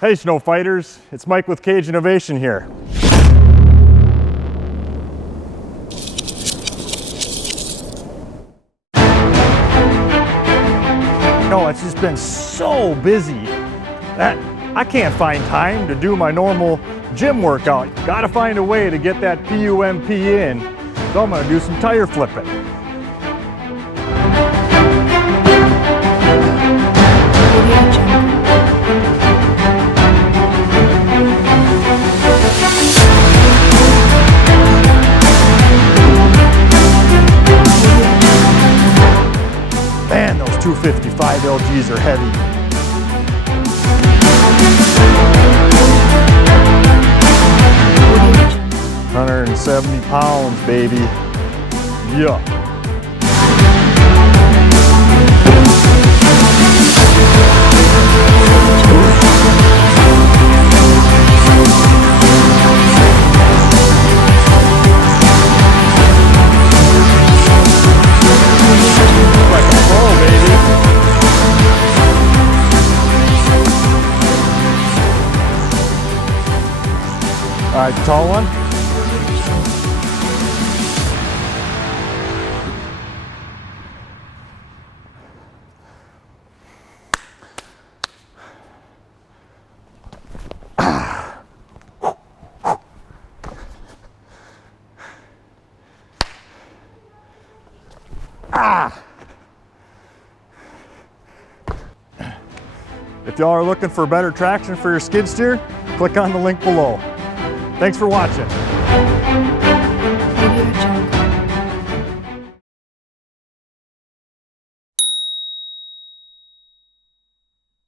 Hey Snow Fighters, it's Mike with Kage Innovation here. No, it's just been so busy that I can't find time to do my normal gym workout. Gotta find a way to get that PUMP in, so I'm gonna do some tire flipping. Man, those 255 LGs are heavy. £170, baby. Yeah. All right, tall one. If y'all are looking for better traction for your skid steer, click on the link below. Thanks for watching.